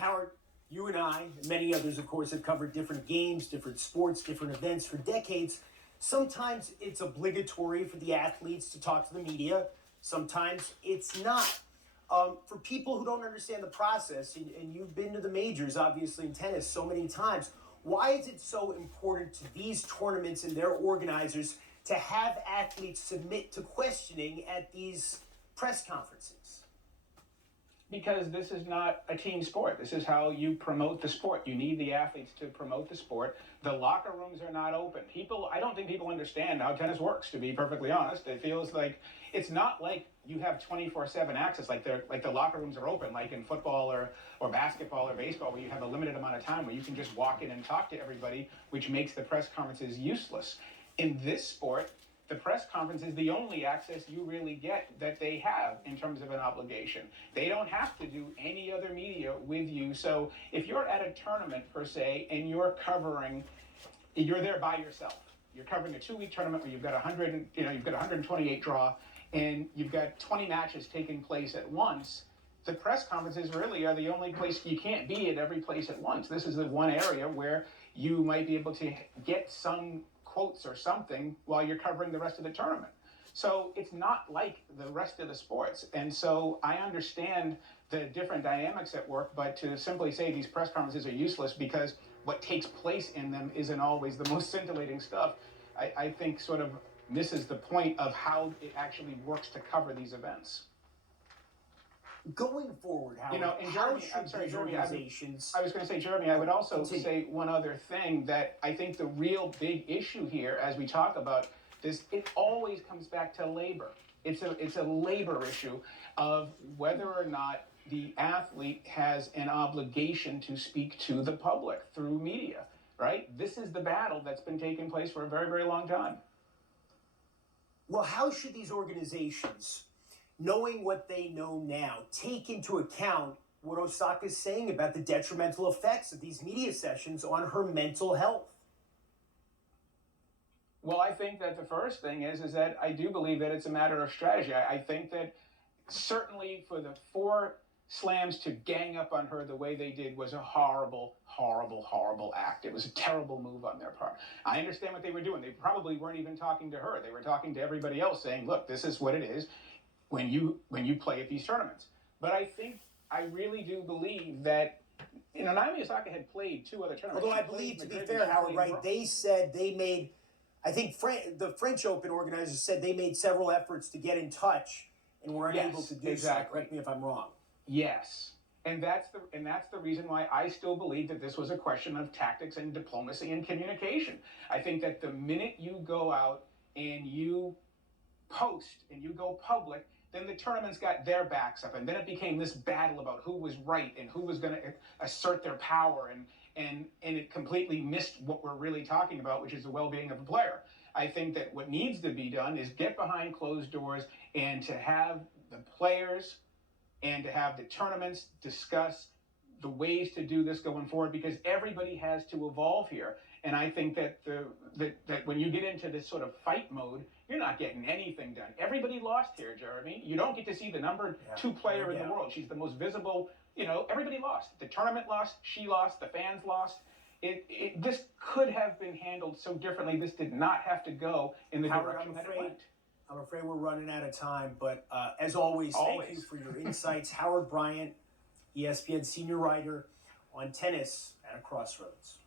Howard, you and I, and many others, of course, have covered different games, different sports, different events for decades. Sometimes it's obligatory for the athletes to talk to the media. Sometimes it's not. For people who don't understand the process, and you've been to the majors, obviously, in tennis so many times, why is it so important to these tournaments and their organizers to have athletes submit to questioning at these press conferences? Because this is not a team sport. This is how you promote the sport. You need the athletes to promote the sport. The locker rooms are not open. I don't think people understand how tennis works, to be perfectly honest. It feels like it's not like you have 24/7 access, like the locker rooms are open, like in football or basketball or baseball, where you have a limited amount of time where you can just walk in and talk to everybody, which makes the press conferences useless. In this sport, the press conference is the only access you really get that they have in terms of an obligation. They don't have to do any other media with you. So if you're at a tournament per se and you're there by yourself. You're covering a 2-week tournament where you've got 128 draw and you've got 20 matches taking place at once. The press conferences really are the only place. You can't be at every place at once. This is the one area where you might be able to get some quotes or something while you're covering the rest of the tournament. So it's not like the rest of the sports. And so I understand the different dynamics at work, but to simply say these press conferences are useless because what takes place in them isn't always the most scintillating stuff, I think sort of misses the point of how it actually works to cover these events. Going forward, Howard, And Jeremy, I'm sorry, Jeremy, I was going to say, Jeremy, I would also say one other thing, that I think the real big issue here, as we talk about this, it always comes back to labor. It's a labor issue of whether or not the athlete has an obligation to speak to the public through media, right? This is the battle that's been taking place for a very, very long time. Well, how should these organizations, knowing what they know now, take into account what Osaka's saying about the detrimental effects of these media sessions on her mental health? Well, I think that the first thing is that I do believe that it's a matter of strategy. I think that certainly for the 4 slams to gang up on her the way they did was a horrible, horrible, horrible act. It was a terrible move on their part. I understand what they were doing. They probably weren't even talking to her. They were talking to everybody else, saying, look, this is what it is when you play at these tournaments. But I really do believe that, Naomi Osaka had played 2 other tournaments. Although I believe, to be fair, Howard, right, they said they made, I think the French Open organizers said they made several efforts to get in touch and were unable to do so. Correct me if I'm wrong. Yes. And that's the reason why I still believe that this was a question of tactics and diplomacy and communication. I think that the minute you go out and you post and you go public, then the tournament's got their backs up, and then it became this battle about who was right and who was going to assert their power, and it completely missed what we're really talking about, which is the well-being of the player. I think that what needs to be done is get behind closed doors and to have the players and to have the tournaments discuss the ways to do this going forward, because everybody has to evolve here. And I think that that when you get into this sort of fight mode, you're not getting anything done. Everybody lost here, Jeremy. You don't get to see the number 2 player in the world. She's the most visible. Everybody lost. The tournament lost. She lost. The fans lost. This could have been handled so differently. This did not have to go in the direction that it went. I'm afraid we're running out of time, but as always, thank you for your insights. Howard Bryant, ESPN senior writer on tennis at a crossroads.